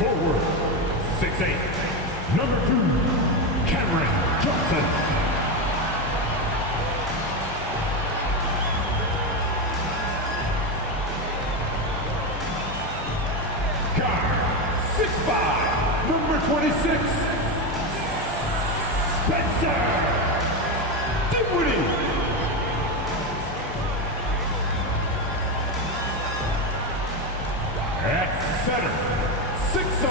Forward, 6'8", number 2, Cameron Johnson. Guard, 6'5", number 26, Spencer Dinwiddie. At center, 6'11",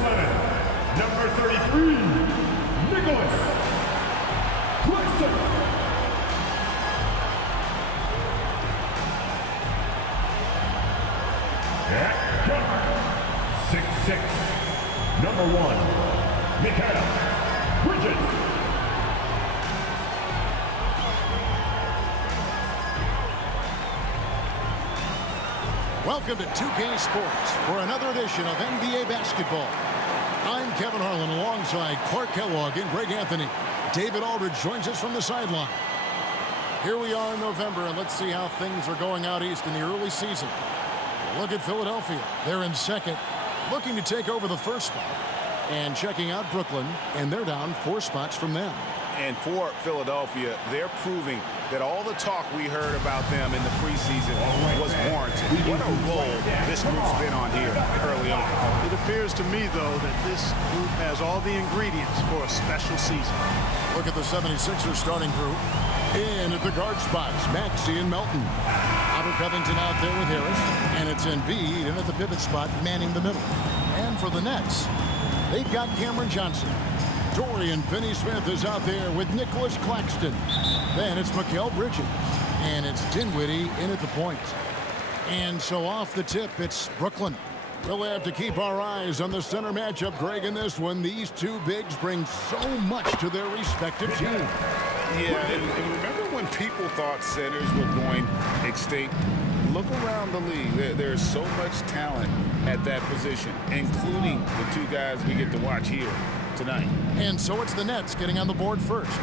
number 33, Nicholas Claxton. At guard, 6'6", number 1, Mikal Bridges. Welcome to 2K Sports for another edition of NBA basketball. I'm Kevin Harlan alongside Clark Kellogg and Greg Anthony. David Aldridge joins us from the sideline. Here we are in November, and let's see how things are going out east in the early season. Look at Philadelphia. They're in second, looking to take over the first spot. And checking out Brooklyn, and they're down 4 spots from them. And for Philadelphia, they're proving that all the talk we heard about them in the preseason was warranted. What a role this group's been on here early on. It appears to me, though, that this group has all the ingredients for a special season. Look at the 76ers starting group. In at the guard spots, Maxey and Melton. Robert Covington out there with Harris. And it's Embiid in at the pivot spot, manning the middle. And for the Nets, they've got Cameron Johnson. Dorian Finney-Smith is out there with Nicholas Claxton. Then it's Mikal Bridges. And it's Dinwiddie in at the point. And so off the tip, it's Brooklyn. We'll have to keep our eyes on the center matchup, Greg, in this one. These two bigs bring so much to their respective teams. Yeah, and remember when people thought centers were going extinct? Look around the league. There's so much talent at that position, including the 2 guys we get to watch here tonight. And so it's the Nets getting on the board first.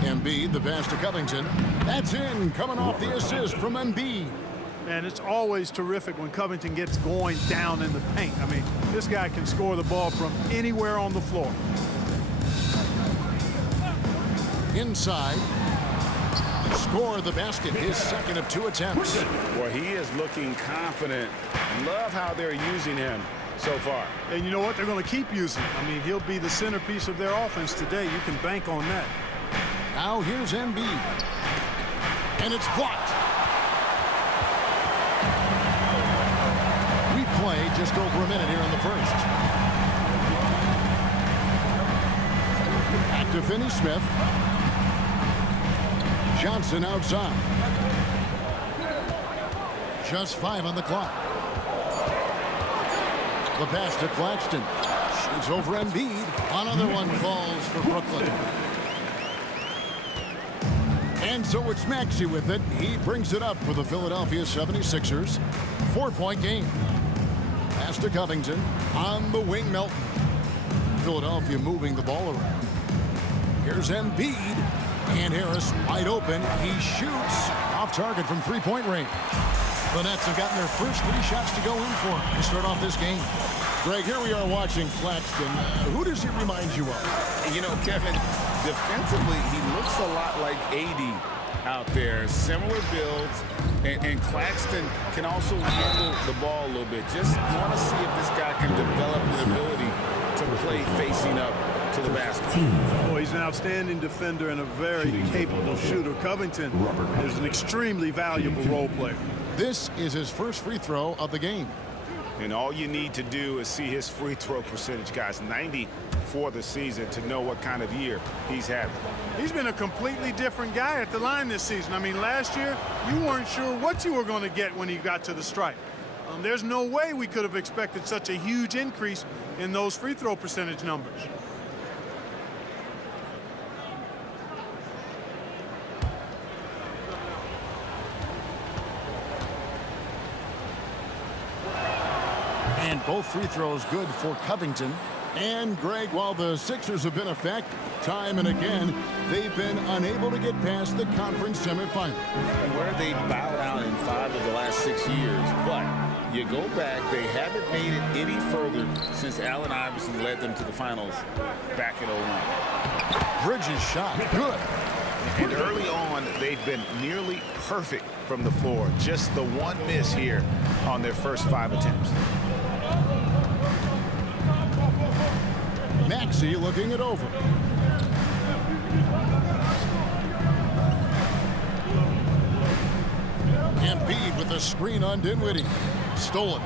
Embiid, the pass to Covington. That's in, coming off the assist from Embiid. And it's always terrific when Covington gets going down in the paint. I mean, this guy can score the ball from anywhere on the floor. Inside. Score the basket, his second of 2 attempts. Well, he is looking confident. Love how they're using him so far. And you know what? They're going to keep using him. I mean, he'll be the centerpiece of their offense today. You can bank on that. Now here's Embiid. And it's blocked. We play just over a minute here in the first. Back to Finney-Smith. Johnson outside. Just 5 on the clock. The pass to Claxton. Shoots over Embiid. Another one falls for Brooklyn. And so it's Maxey with it. He brings it up for the Philadelphia 76ers. 4-point game. Pass to Covington. On the wing, Melton. Philadelphia moving the ball around. Here's Embiid. And Harris wide open. He shoots off target from 3-point range. The Nets have gotten their first 3 shots to go in for to start off this game. Greg, here we are watching Claxton. Who does he remind you of? You know, Kevin, defensively, he looks a lot like AD out there. Similar builds. And Claxton can also handle the ball a little bit. Just want to see if this guy can develop the ability to play facing up to the basket. Oh, he's an outstanding defender and a very capable shooter. Covington is an extremely valuable role player. This is his first free throw of the game. And all you need to do is see his free throw percentage, guys. 90 for the season to know what kind of year he's having. He's been a completely different guy at the line this season. I mean, last year, you weren't sure what you were going to get when he got to the stripe. There's no way we could have expected such a huge increase in those free throw percentage numbers. And both free throws good for Covington. And Greg, while the Sixers have been effective time and again, they've been unable to get past the conference semifinal. Where they bowed out in 5 of the last 6 years, but You go back, they haven't made it any further since Allen Iverson led them to the finals back in 09. Bridges shot, good. And early on, they've been nearly perfect from the floor. Just the one miss here on their first 5 attempts. Maxey looking it over. Embiid with a screen on Dinwiddie. Stolen.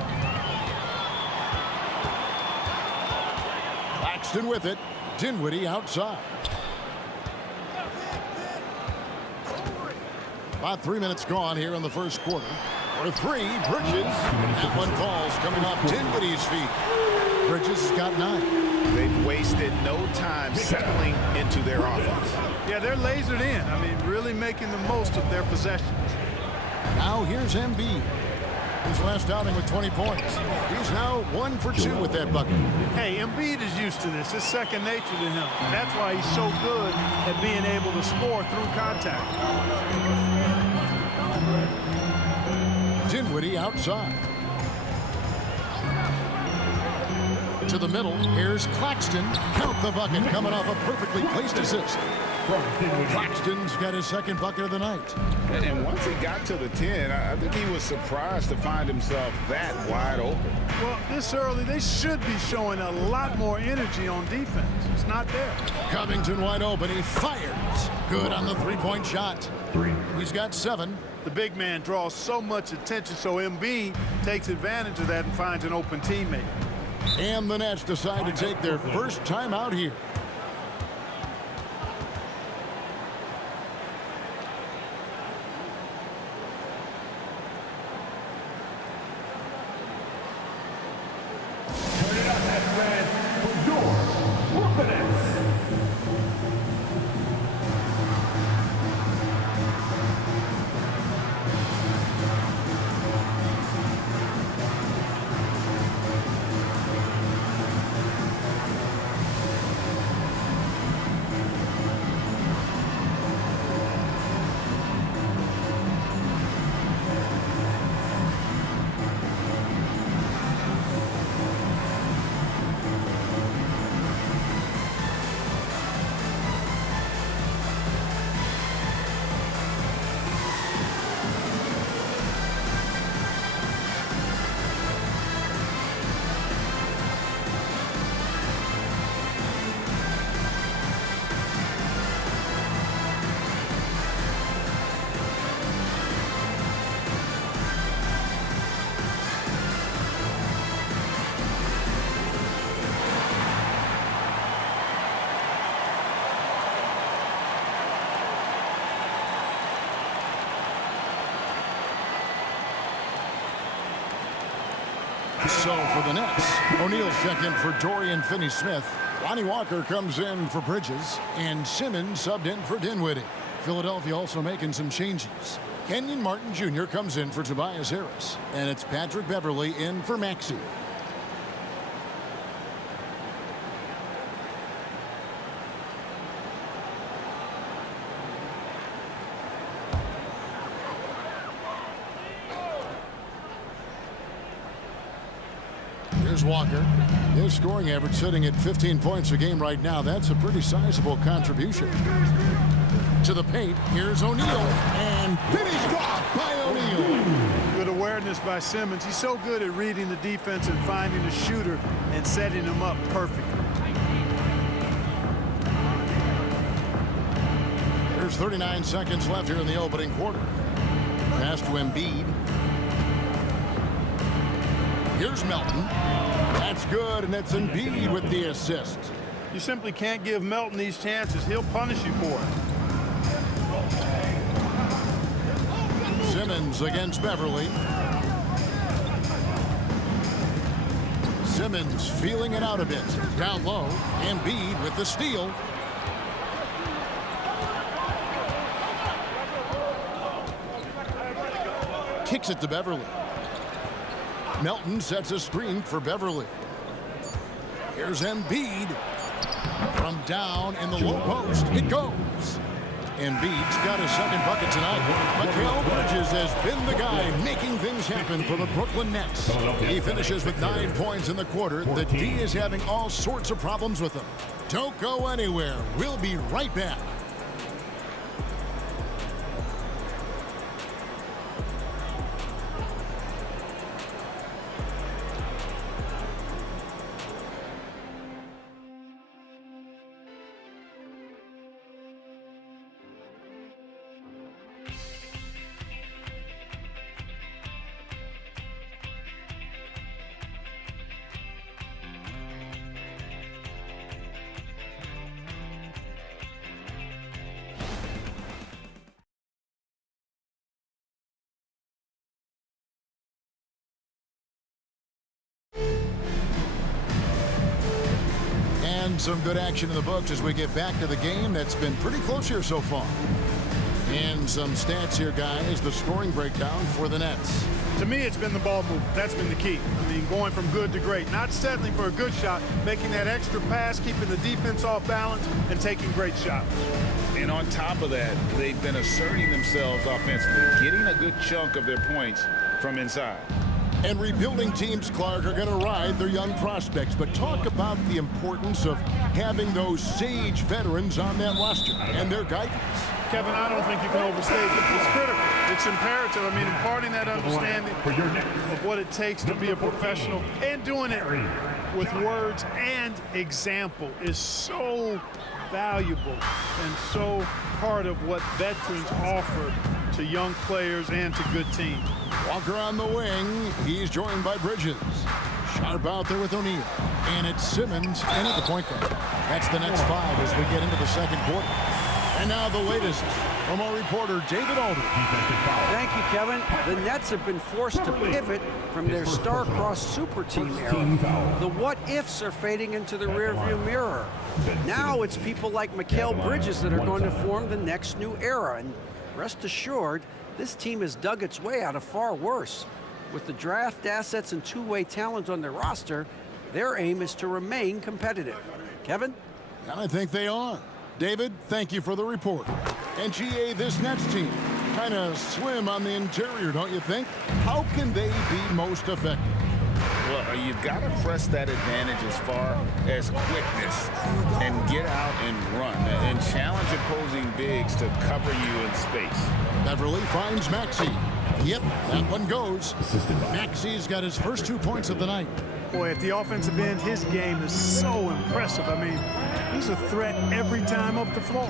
Claxton with it. Dinwiddie outside. About 3 minutes gone here in the first quarter. For 3, Bridges. That one falls coming off Dinwiddie's feet. Bridges has got 9. They've wasted no time settling into their offense. Yeah, they're lasered in. I mean, really making the most of their possessions. Now here's Embiid. His last outing with 20 points. He's now 1 for 2 with that bucket. Hey, Embiid is used to this. It's second nature to him. That's why he's so good at being able to score through contact. Dinwiddie outside. To the middle. Here's Claxton. Count the bucket coming off a perfectly placed assist. Claxton's got his second bucket of the night. And once he got to the 10, I think he was surprised to find himself that wide open. Well, this early, they should be showing a lot more energy on defense. It's not there. Covington wide open. He fires. Good on the three-point shot. 3. He's got 7. The big man draws so much attention, so Embiid takes advantage of that and finds an open teammate. And the Nets decide to take their first time out here. Turn it up, Nets fans, for your Brooklyn Nets. So for the Nets, O'Neal's checked in for Dorian Finney-Smith. Lonnie Walker comes in for Bridges, and Simmons subbed in for Dinwiddie. Philadelphia also making some changes. Kenyon Martin Jr. comes in for Tobias Harris, and it's Patrick Beverley in for Maxey. Here's Walker. His scoring average sitting at 15 points a game right now. That's a pretty sizable contribution. To the paint, here's O'Neal. And finished off by O'Neal. Good awareness by Simmons. He's so good at reading the defense and finding a shooter and setting him up perfectly. There's 39 seconds left here in the opening quarter. Pass to Embiid. Here's Melton. That's good, and it's Embiid with the assist. You simply can't give Melton these chances. He'll punish you for it. Simmons against Beverley. Simmons feeling it out a bit. Down low. Embiid with the steal. Kicks it to Beverley. Melton sets a screen for Beverley. Here's Embiid. From down in the low post. It goes. Embiid's got his second bucket tonight. Mikal Bridges has been the guy making things happen for the Brooklyn Nets. He finishes with 9 points in the quarter. The D is having all sorts of problems with him. Don't go anywhere. We'll be right back. And some good action in the books as we get back to the game that's been pretty close here so far. And some stats here, guys, the scoring breakdown for the Nets. To me, it's been the ball movement. That's been the key. I mean, going from good to great. Not settling for a good shot, making that extra pass, keeping the defense off balance, and taking great shots. And on top of that, they've been asserting themselves offensively, getting a good chunk of their points from inside. And rebuilding teams, Clark, are going to ride their young prospects. But talk about the importance of having those sage veterans on that roster and their guidance. Kevin, I don't think you can overstate it. It's critical. It's imperative. I mean, imparting that understanding of what it takes to be a professional and doing it with words and example is so valuable and so part of what veterans offer to young players and to good teams. Walker on the wing. He's joined by Bridges. Sharp out there with O'Neal. And it's Simmons in at the point guard. That's the Nets 5 as we get into the second quarter. And now the latest from our reporter, David Aldridge. Thank you, Kevin. The Nets have been forced to pivot from their star-crossed super team era. The what-ifs are fading into the rearview mirror. Now it's people like Mikal Bridges that are going to form the next new era. And rest assured, this team has dug its way out of far worse. With the draft assets and two-way talent on their roster, their aim is to remain competitive. Kevin? And I think they are. David, thank you for the report. And GA, this Nets team, kind of slim on the interior, don't you think? How can they be most effective? Well, you've got to press that advantage as far as quickness and get out and run and challenge opposing bigs to cover you in space. Beverly finds Maxey. Yep, that one goes. Maxey's got his first 2 points of the night. Boy, at the offensive end, his game is so impressive. I mean, he's a threat every time up the floor.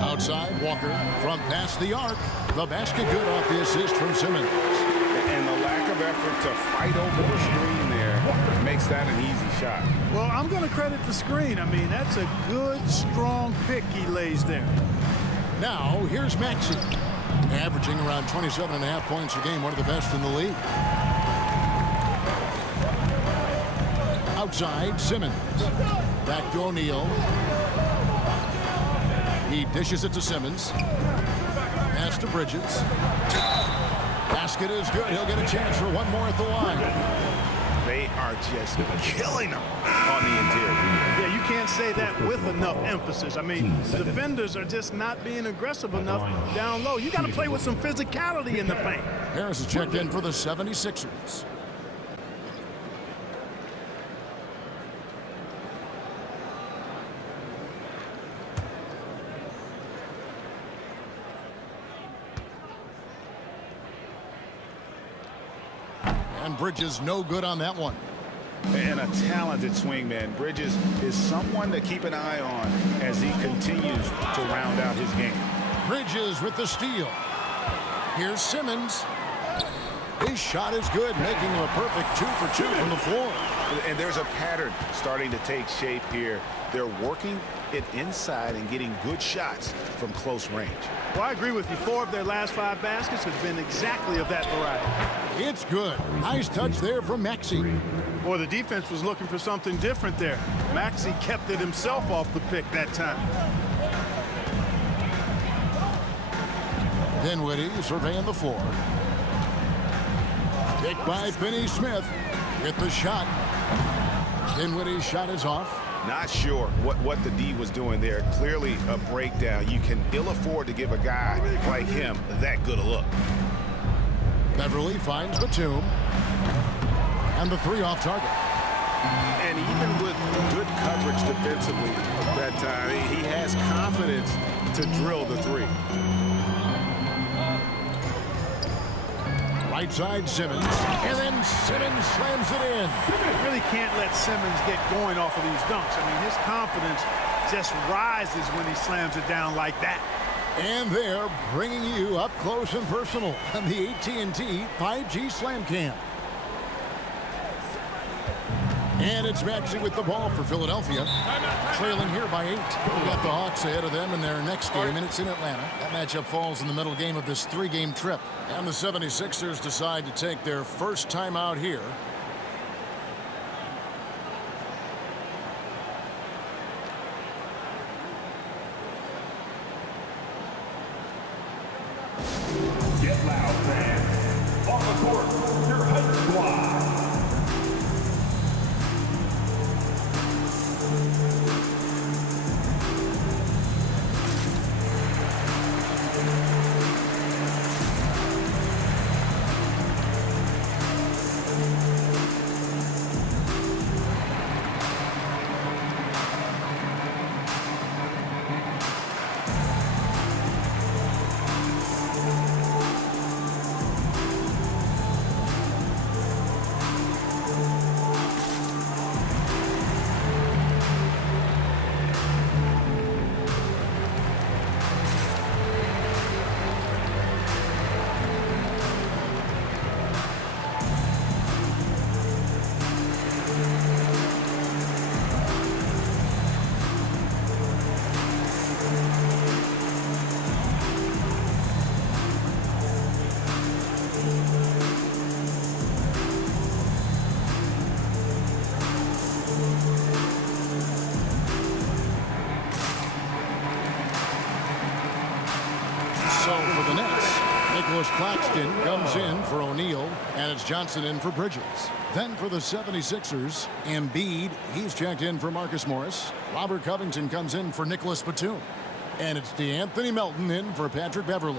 Outside, Walker from past the arc. The basket good off the assist from Simmons. And the lack of effort to fight over the screen there makes that an easy shot. Well, I'm going to credit the screen. I mean, that's a good, strong pick he lays there. Now, here's Maxey. Averaging around 27.5 points a game, one of the best in the league. Outside, Simmons. Back to O'Neal. He dishes it to Simmons. Pass to Bridges. Basket is good. He'll get a chance for one more at the line. They are just killing them on the interior. Yeah, you can't say that with enough emphasis. I mean, defenders are just not being aggressive enough down low. You got to play with some physicality in the paint. Harris is checked in for the 76ers. And Bridges no good on that one. And a talented swingman. Bridges is someone to keep an eye on as he continues to round out his game. Bridges with the steal. Here's Simmons. His shot is good, making him a perfect 2 for 2 from the floor. And there's a pattern starting to take shape here. They're working it inside and getting good shots from close range. Well, I agree with you. 4 of their last 5 baskets have been exactly of that variety. It's good. Nice touch there from Maxey. Boy, the defense was looking for something different there. Maxey kept it himself off the pick that time. Dinwiddie surveying the floor. Picked by Finney-Smith with the shot. Dinwiddie's shot is off. Not sure what the D was doing there. Clearly a breakdown. You can ill afford to give a guy like him that good a look. Beverly finds Batum. And the 3 off target. And even with good coverage defensively that time, he has confidence to drill the 3. Right side Simmons. And then Simmons slams it in. You really can't let Simmons get going off of these dunks. I mean, his confidence just rises when he slams it down like that. And they're bringing you up close and personal on the AT&T 5G Slam Cam. And it's Maxey with the ball for Philadelphia, trailing here by 8. We've got the Hawks ahead of them in their next game, and it's in Atlanta. That matchup falls in the middle game of this 3-game trip. And the 76ers decide to take their first time out here. Get loud, fans. On the court, your Hype Squad. So for the Nets, Nicholas Claxton comes in for O'Neal, and it's Johnson in for Bridges. Then for the 76ers, Embiid, he's checked in for Marcus Morris. Robert Covington comes in for Nicholas Batum. And it's DeAnthony Melton in for Patrick Beverly.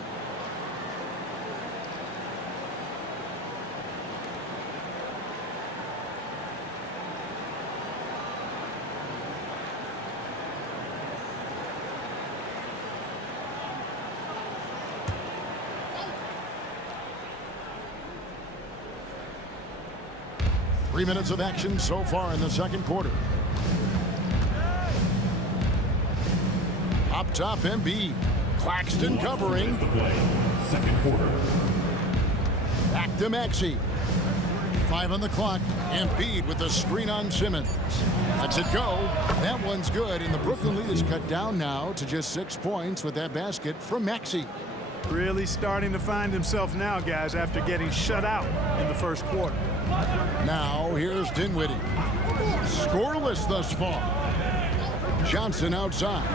Three minutes of action so far in the second quarter. Up top, Embiid. Claxton covering. The play. Second quarter. Back to Maxey. 5 on the clock. Embiid with the screen on Simmons. Lets it go. That one's good, and the Brooklyn lead is cut down now to just 6 points with that basket from Maxey. Really starting to find himself now, guys, after getting shut out in the first quarter. Now here's Dinwiddie. Scoreless thus far. Johnson outside.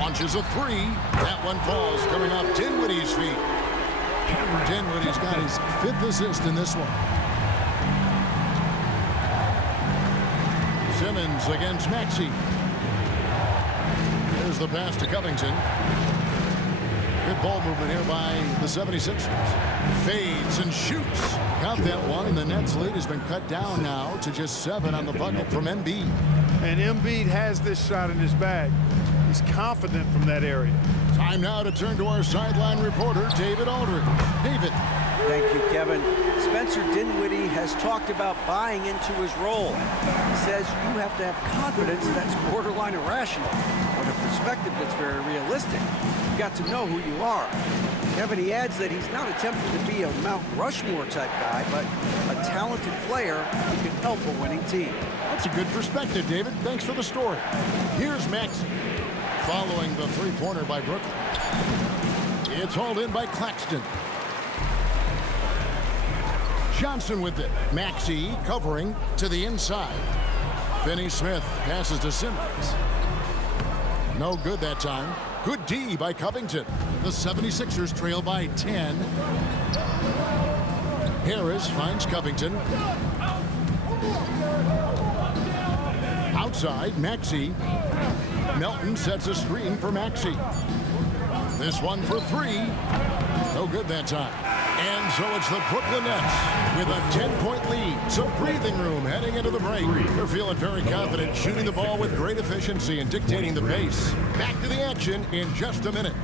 Launches a 3. That one falls coming off Dinwiddie's feet. Dinwiddie's got his 5th assist in this one. Simmons against Maxey. Here's the pass to Covington. Good ball movement here by the 76ers. Fades and shoots. Got that one, and the Nets lead has been cut down now to just 7 on the bucket from Embiid. And Embiid has this shot in his bag. He's confident from that area. Time now to turn to our sideline reporter, David Aldridge. David. Thank you, Kevin. Spencer Dinwiddie has talked about buying into his role. He says you have to have confidence that's borderline irrational, but a perspective that's very realistic. You've got to know who you are. Kevin, he adds that he's not attempting to be a Mount Rushmore type guy, but a talented player who can help a winning team. That's a good perspective, David. Thanks for the story. Here's Maxey following the three-pointer by Brooklyn. It's hauled in by Claxton. Johnson with it. Maxey covering to the inside. Finney-Smith passes to Simmons. No good that time. Good D by Covington. The 76ers trail by 10. Harris finds Covington. Outside, Maxey. Melton sets a screen for Maxey. This one for three. No good that time. And so it's the Brooklyn Nets with a 10-point lead. Some breathing room heading into the break. They're feeling very confident, shooting the ball with great efficiency and dictating the pace. Back to the action in just a minute.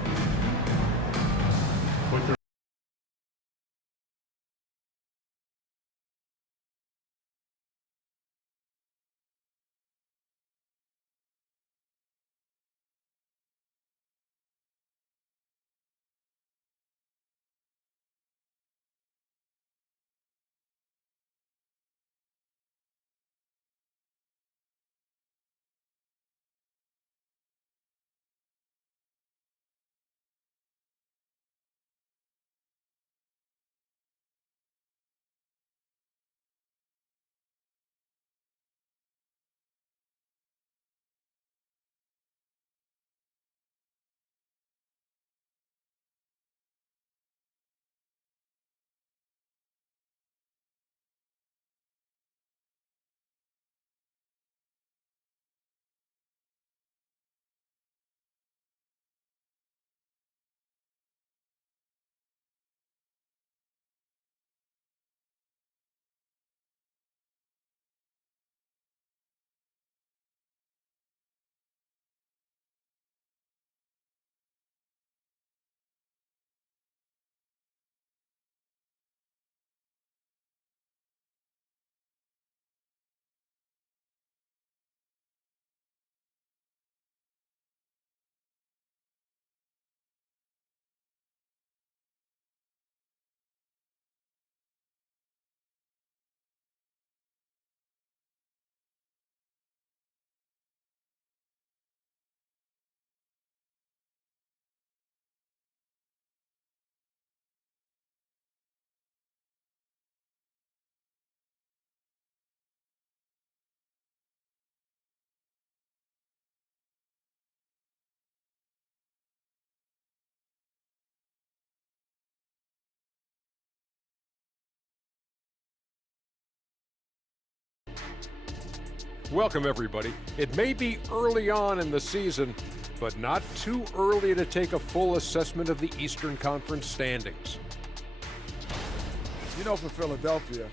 Welcome, everybody. It may be early on in the season, but not too early to take a full assessment of the Eastern Conference standings. You know, for Philadelphia,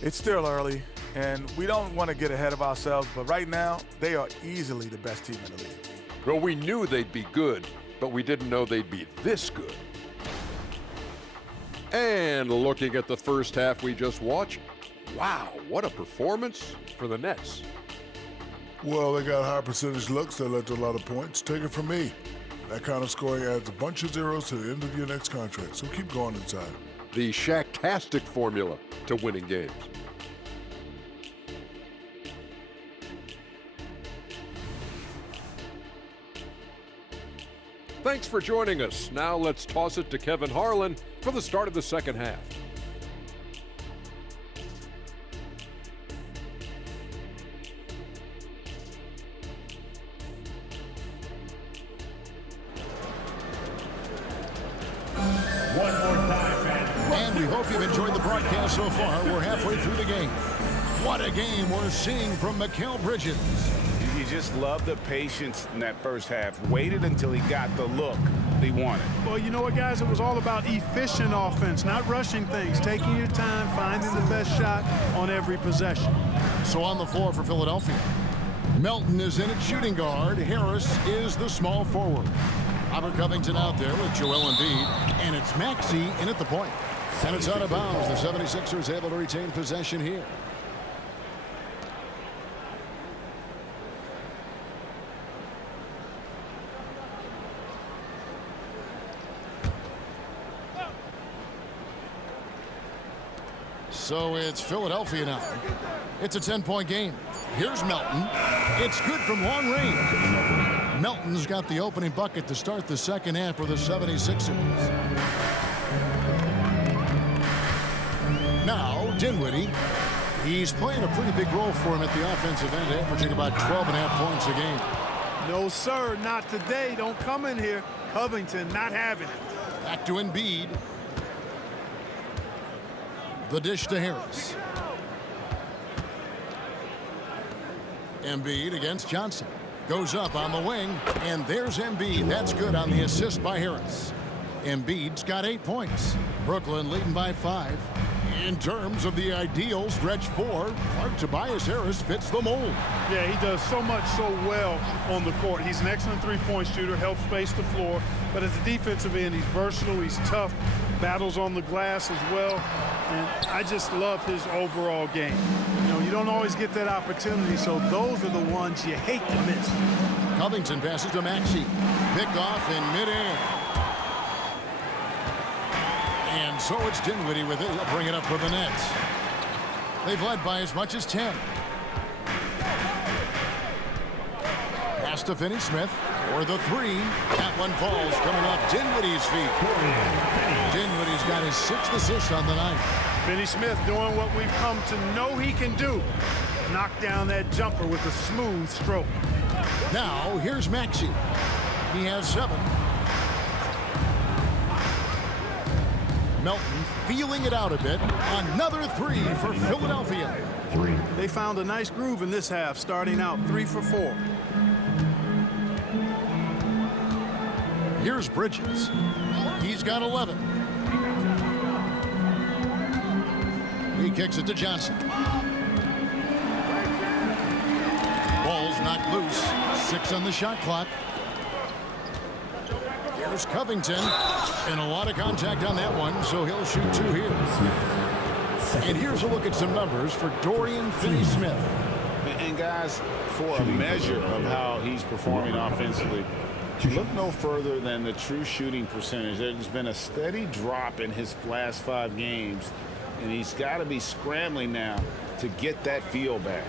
it's still early, and we don't want to get ahead of ourselves, but right now, they are easily the best team in the league. Well, we knew they'd be good, but we didn't know they'd be this good. And looking at the first half we just watched, wow, what a performance for the Nets. Well, they got high percentage looks that led to a lot of points. Take it from me. That kind of scoring adds a bunch of zeros to the end of your next contract, so keep going inside. The Shaq-tastic formula to winning games. Thanks for joining us. Now let's toss it to Kevin Harlan for the start of the second half. One more time, man. And we hope you've enjoyed the broadcast so far. We're halfway through the game. What a game we're seeing from Mikal Bridges. You just love the patience in that first half. Waited until he got the look he wanted. Well, you know what, guys? It was all about efficient offense, not rushing things, taking your time, finding the best shot on every possession. So on the floor for Philadelphia, Melton is in at shooting guard. Harris is the small forward. Robert Covington out there with Joel Embiid, and it's Maxey in at the point. And it's out of bounds. The 76ers able to retain possession here. So it's Philadelphia now. It's a 10-point game. Here's Melton. It's good from long range. Melton's got the opening bucket to start the second half for the 76ers. Now, Dinwiddie. He's playing a pretty big role for him at the offensive end, averaging about 12.5 points a game. No, sir, not today. Don't come in here. Covington not having it. Back to Embiid. The dish to Harris. Embiid against Johnson. Goes up on the wing, and there's Embiid. That's good on the assist by Harris. Embiid's got 8 points. Brooklyn leading by 5. In terms of the ideal stretch 4, Tobias Harris fits the mold. Yeah, he does so much so well on the court. He's an excellent three-point shooter, helps space the floor. But as a defensive end, he's versatile, he's tough, battles on the glass as well. And I just love his overall game. You know, you don't always get that opportunity, so those are the ones you hate to miss. Covington passes to Maxey. Picked off in midair. And so it's Dinwiddie with it. He'll bring it up for the Nets. They've led by as much as 10. Pass to Finney-Smith for the 3. That one falls, coming off Dinwiddie's feet. Dinwiddie's got his 6th assist on the night. Finney-Smith doing what we've come to know he can do. Knock down that jumper with a smooth stroke. Now, here's Maxey. He has 7. Melton feeling it out a bit. Another 3 for Philadelphia. They found a nice groove in this half, starting out 3 for 4. Here's Bridges. He's got 11. He kicks it to Johnson. Ball's knocked loose. 6 on the shot clock. Here's Covington. And a lot of contact on that one, so he'll shoot 2 here. And here's a look at some numbers for Dorian Finney-Smith. And guys, for a measure of how he's performing offensively, look no further than the true shooting percentage. There's been a steady drop in his last 5 games, and he's got to be scrambling now to get that feel back.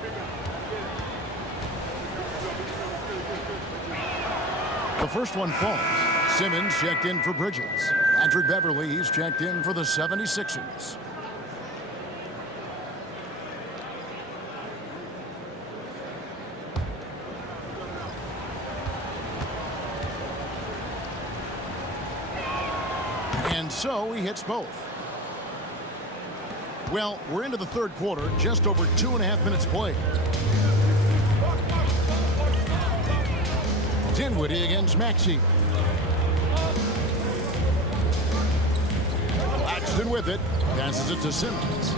The first one falls. Simmons checked in for Bridges. Patrick Beverly, he's checked in for the 76ers. And so he hits both. Well, we're into the 3rd quarter, just over 2.5 minutes played. Dinwiddie against Maxey. Claxton with it. Passes it to Simmons.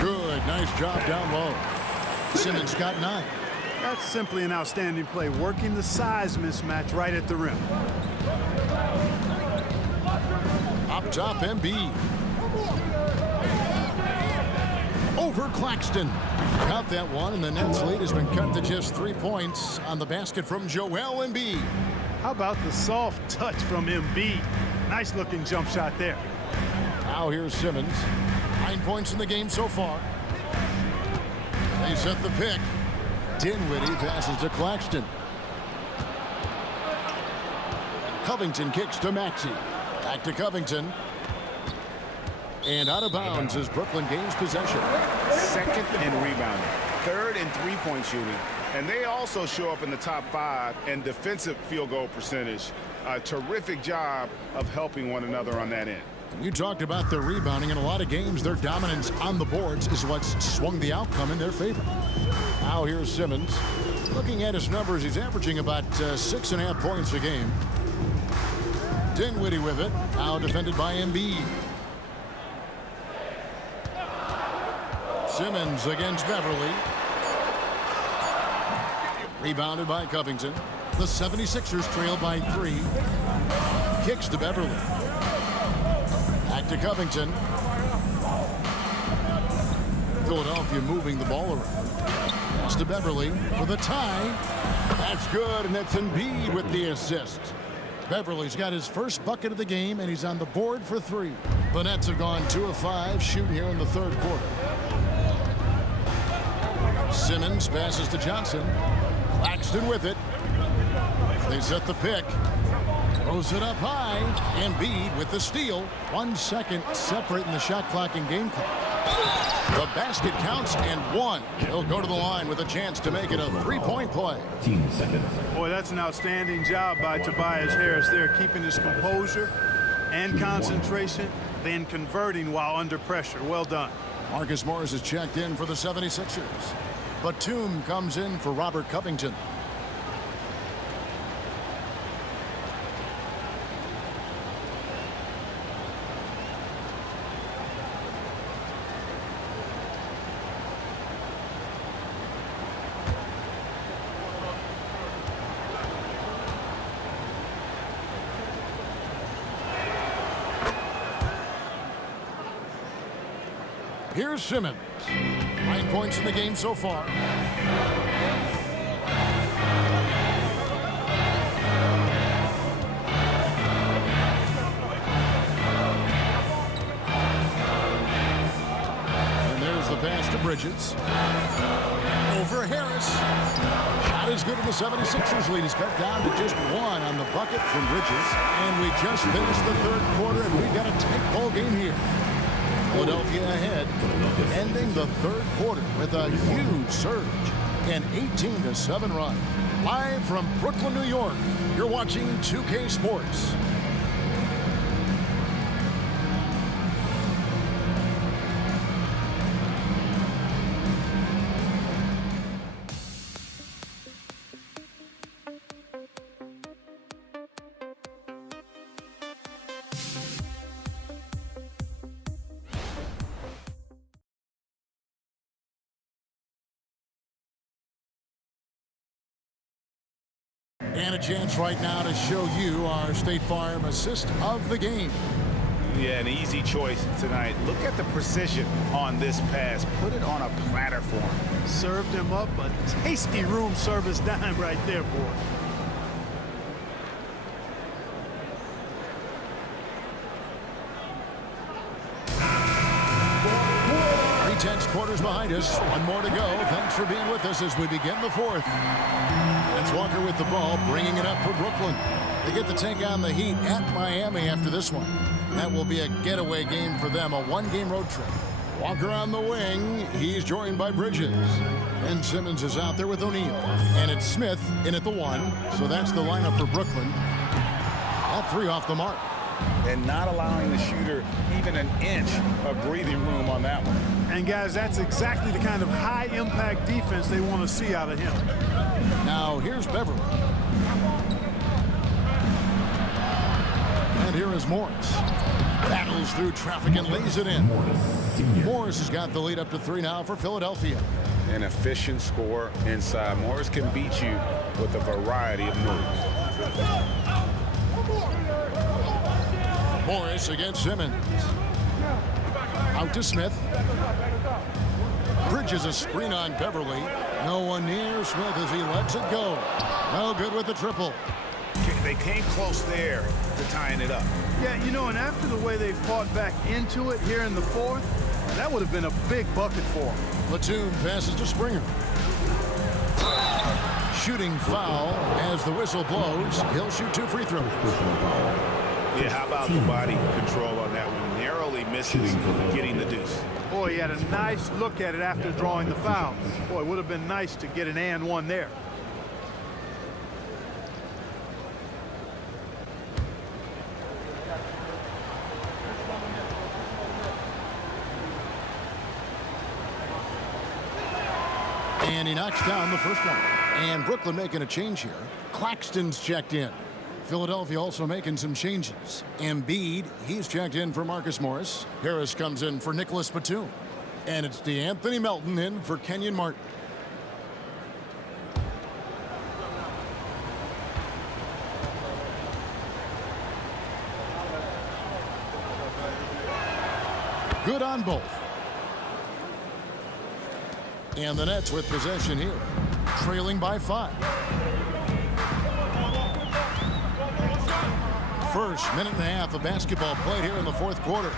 Good. Nice job down low. Simmons got 9. That's simply an outstanding play, working the size mismatch right at the rim. Up top, Embiid. Over Claxton. Got that one, and the Nets lead has been cut to just 3 points on the basket from Joel Embiid. How about the soft touch from Embiid? Nice looking jump shot there. Now here's Simmons. 9 points in the game so far. They set the pick. Dinwiddie passes to Claxton. Covington kicks to Maxey. Back to Covington. And out of bounds as Brooklyn gains possession. 2nd in rebounding, 3rd in 3-point shooting, and they also show up in the top 5 in defensive field goal percentage. A terrific job of helping one another on that end. You talked about their rebounding. In a lot of games, their dominance on the boards is what's swung the outcome in their favor. Now here's Simmons. Looking at his numbers, he's averaging about 6.5 points a game. Dinwiddie with it. Now defended by Embiid. Simmons against Beverly. Rebounded by Covington. The 76ers trail by 3. Kicks to Beverly. Back to Covington. Philadelphia moving the ball around. Pass to Beverly for the tie. That's good, and that's Embiid with the assist. Beverly's got his first bucket of the game, and he's on the board for 3. The Nets have gone 2 of 5 shooting here in the 3rd quarter. Simmons passes to Johnson. Claxton with it. They set the pick. Throws it up high. Embiid with the steal. 1 second separating the shot clock and game clock. The basket counts and 1. He'll go to the line with a chance to make it a 3-point play. Boy, that's an outstanding job by Tobias Harris there, keeping his composure and concentration. then converting while under pressure. Well done. Marcus Morris is checked in for the 76ers. Batum comes in for Robert Covington. Here's Simmons. 9 points in the game so far. And there's the pass to Bridges. Over Harris. Shot is good, and the 76ers lead is cut down to just 1 on the bucket from Bridges. And we just finished the third quarter, and we've got a tight ball game here. Philadelphia ahead, ending the third quarter with a huge surge, an 18-7 run. Live from Brooklyn, New York, you're watching 2K Sports. And a chance right now to show you our State Farm assist of the game. Yeah, an easy choice tonight. Look at the precision on this pass. Put it on a platter for him. Served him up a tasty room service dime right there, boy. Tense quarters behind us. 1 more to go. Thanks for being with us as we begin the fourth. It's Walker with the ball, bringing it up for Brooklyn. They get to take on the Heat at Miami after this one. That will be a getaway game for them, a 1-game road trip. Walker on the wing. He's joined by Bridges. And Simmons is out there with O'Neal. And it's Smith in at the 1. So that's the lineup for Brooklyn. All 3 off the mark. And not allowing the shooter even an inch of breathing room on that one. And guys, that's exactly the kind of high-impact defense they want to see out of him. Now here's Beverly. And here is Morris. Battles through traffic and lays it in. Morris has got the lead up to 3 now for Philadelphia. An efficient score inside. Morris can beat you with a variety of moves. Morris against Simmons. Out to Smith. Bridges a screen on Beverly. No one near Smith as he lets it go. No good with the triple. They came close there to tying it up. Yeah, you know, and after the way they fought back into it here in the fourth, that would have been a big bucket for them. Platoon passes to Springer. Shooting foul as the whistle blows. He'll shoot 2 free throws. Yeah, how about the body control on that one? Narrowly misses getting the deuce. Boy, he had a nice look at it after drawing the foul. Boy, it would have been nice to get an and 1 there. And he knocks down the first one. And Brooklyn making a change here. Claxton's checked in. Philadelphia also making some changes. Embiid, he's checked in for Marcus Morris. Harris comes in for Nicholas Batum. And it's DeAnthony Melton in for Kenyon Martin. Good on both. And the Nets with possession here, trailing by 5. First minute and a half of basketball played here in the fourth quarter.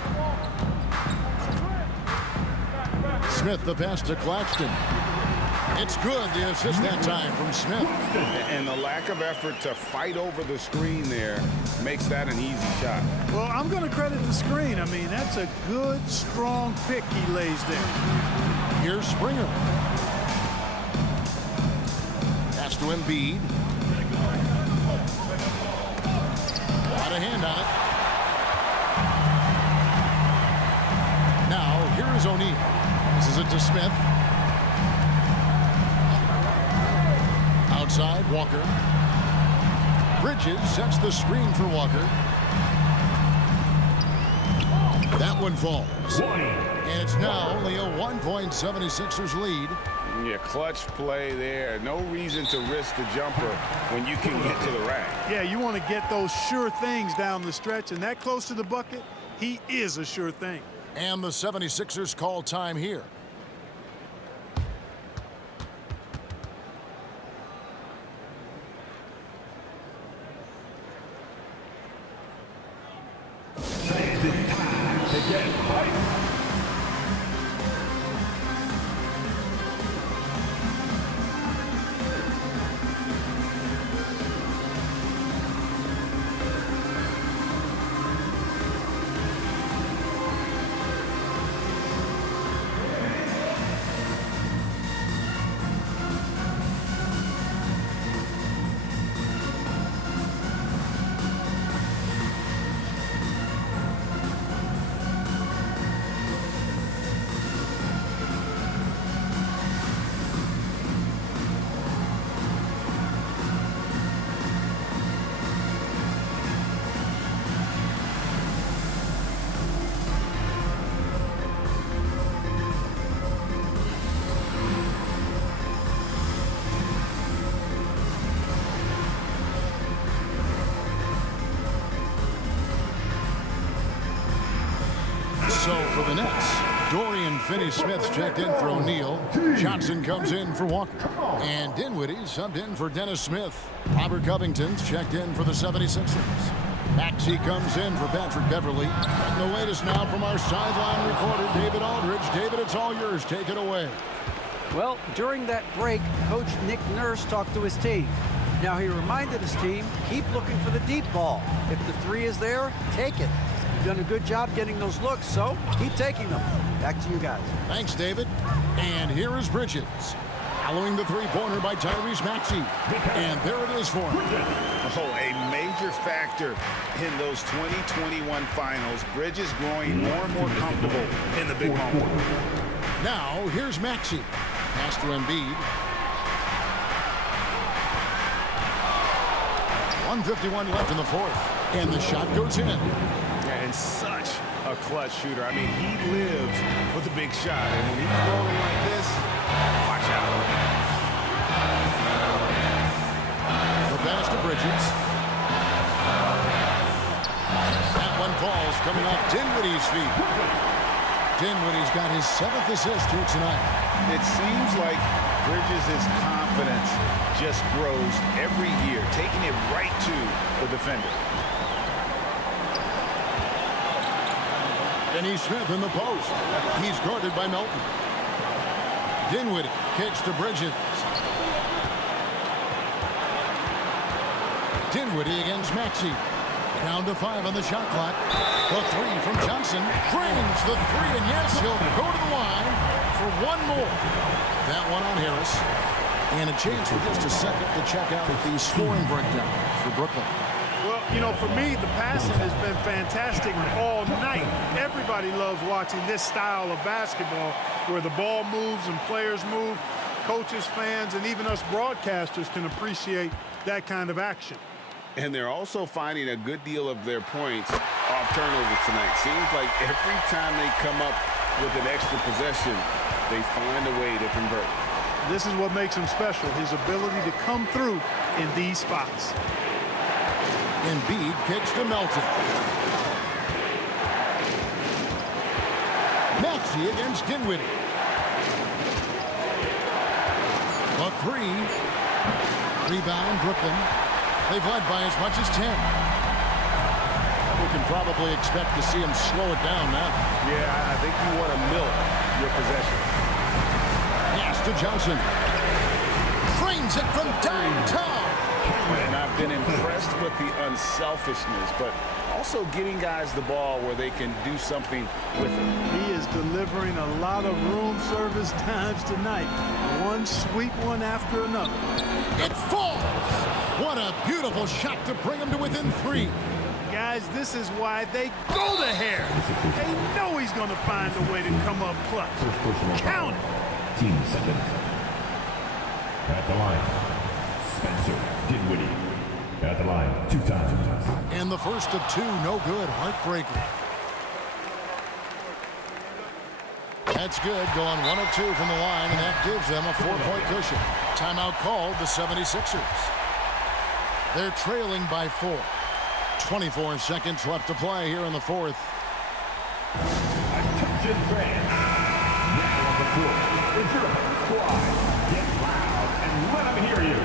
Smith the pass to Claxton. It's good, the assist that time from Smith. And the lack of effort to fight over the screen there makes that an easy shot. Well, I'm going to credit the screen. I mean, that's a good, strong pick he lays there. Here's Springer. Pass to Embiid. Got a hand on here is O'Neal. Passes it to Smith. Outside, Walker. Bridges sets the screen for Walker. That one falls. And it's now only a 1-76ers lead. Yeah, clutch play there. No reason to risk the jumper when you can get to the rack. Yeah, you want to get those sure things down the stretch, and that close to the bucket, he is a sure thing. And the 76ers call time here. It's time to get hyped. So for the Nets, Dorian Finney-Smith checked in for O'Neal. Johnson comes in for Walker. And Dinwiddie subbed in for Dennis Smith. Robert Covington's checked in for the 76ers. Maxey comes in for Patrick Beverly. And the latest now from our sideline reporter, David Aldridge. David, it's all yours. Take it away. Well, during that break, Coach Nick Nurse talked to his team. Now, he reminded his team, keep looking for the deep ball. If the three is there, take it. You've done a good job getting those looks, so keep taking them. Back to you guys. Thanks, David. And here is Bridges. Following the three-pointer by Tyrese Maxey. And there it is for him. Oh, a major factor in those 2021 finals. Bridges growing more and more comfortable in the big moment. Now, here's Maxey. Pass to Embiid. 1:51 left in the fourth. And the shot goes in. And such a clutch shooter. I mean, he lives with a big shot. And when he's rolling like this, watch out. The pass to Bridges. That one falls coming off Dinwiddie's feet. Dinwiddie's got his 7th assist here tonight. It seems like Bridges' confidence just grows every year, taking it right to the defender. Finney-Smith in the post. He's guarded by Melton. Dinwiddie kicks to Bridges. Dinwiddie against Maxey. Down to 5 on the shot clock. The three from Johnson. Drains the three, and yes, he'll go to the line for one more. That one on Harris. And a chance for just a second to check out the scoring breakdown for Brooklyn. Well, you know, for me, the passing has been fantastic all night. Everybody loves watching this style of basketball where the ball moves and players move. Coaches, fans, and even us broadcasters can appreciate that kind of action. And they're also finding a good deal of their points off turnovers tonight. Seems like every time they come up with an extra possession, they find a way to convert. This is what makes him special, his ability to come through in these spots. Embiid kicks to Melton. Maxey against Dinwiddie. A three. Rebound, Brooklyn. They've led by as much as 10. We can probably expect to see him slow it down now. Yeah, I think you want to milk your possession. Pass to Johnson. Drains it from downtown. And I've been impressed with the unselfishness, but also getting guys the ball where they can do something with it. He is delivering a lot of room service times tonight. One sweep one after another. It falls. What a beautiful shot to bring him to within 3. Guys, this is why they go to Harris. They know he's going to find a way to come up clutch. Count it. Team seconds. At the line, Spencer Dinwiddie. At the line, 2 times. And the first of 2, no good. Heartbreaker. That's good, going 1 of 2 from the line, and that gives them a 4-point cushion. Timeout called, the 76ers. They're trailing by 4. 24 seconds left to play here in the 4th. Attention fans. Now on the court is your home squad. Get loud and let them hear you.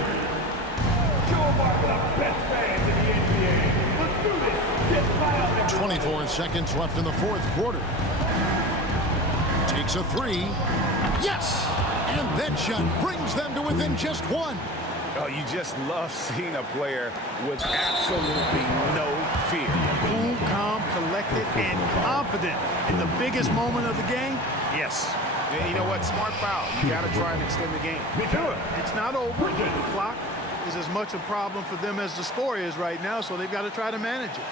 Show them why we're the best fans in the NBA. Let's do this. Get loud. 24 seconds left in the 4th quarter. Takes a 3. Yes! And that shot brings them to within just 1. Oh, you just love seeing a player with absolutely no fear. Cool, calm, collected, and confident in the biggest moment of the game. Yes. Yeah, you know what? Smart foul. You got to try and extend the game. It's not over. The clock is as much a problem for them as the score is right now, so they've got to try to manage it.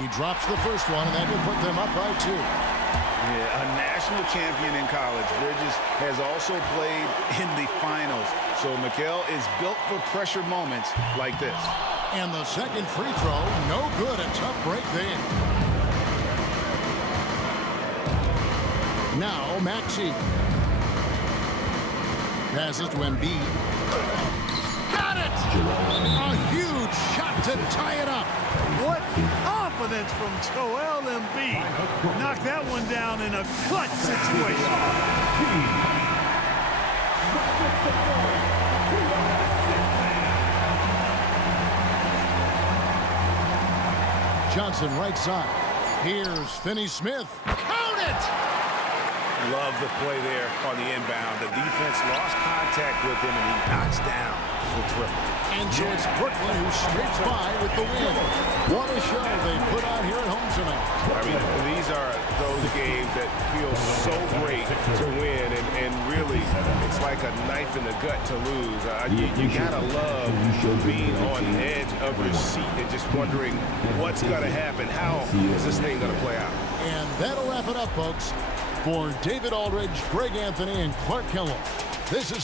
He drops the first one, and that will put them up by 2. Yeah, a national champion in college. Bridges has also played in the finals. So Mikal is built for pressure moments like this. And the second free throw, no good. A tough break there. Now Maxey. Passes to Embiid. Got it! A huge shot to tie it up. What confidence from Joel Embiid. Knocked that one down in a clutch situation. Johnson right side. Here's Finney-Smith. Count it! Love the play there on the inbound. The defense lost contact with him, and he knocks down the triple. And so it's Brooklyn who scrapes by with the win. What a show they put on here at home tonight. I mean, these are those games that feel so great to win, and really, it's like a knife in the gut to lose. You gotta love being on the edge of your seat and just wondering what's gonna happen. How is this thing gonna play out? And that'll wrap it up, folks. For David Aldridge, Greg Anthony, and Clark Kellogg, this is